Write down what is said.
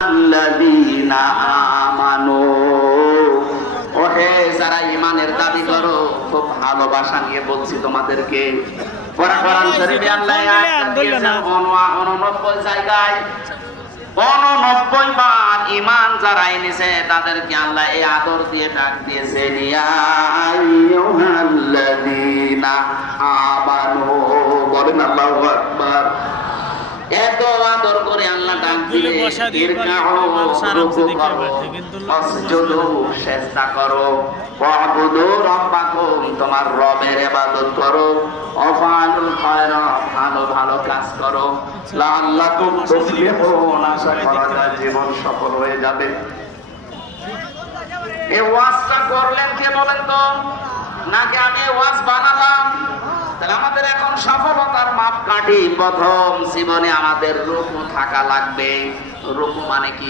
আল্লাযীনা আমানু, ওহে যারা ঈমানের দাবি করো, খুব ভালোবাসা নিয়ে বলছি তোমাদেরকে। কোরআন শরীফে আল্লাহ আয়াত দিয়েছেন 89 জায়গায় 89 বার ঈমান যারা এনেছে তাদেরকে আল্লাহ এই আদর দিয়ে ডাক দিয়েছেন, ইয়া আইয়ুহাল্লাযীনা আমানু। বলেন আল্লাহু আকবার। এত আদর করে আল্লাহ ডাক দিলে চেষ্টা করো, তোমার রবের ইবাদত করো, ওয়াফআলুল খায়রা, ভালো ভালো কাজ করো, লাআল্লাকুম তুফলিহুন, আশা করা যায় জীবন সফল হয়ে যাবে। এই ওয়াজটা করলেন কে বলেন তো, নাকি আমি ওয়াজ বানালাম? তাহলে আমাদের এখন সফলতার মাপকাঠি, প্রথম জীবনে আমাদের রূপ থাকা লাগবে। রূপ মানে কি?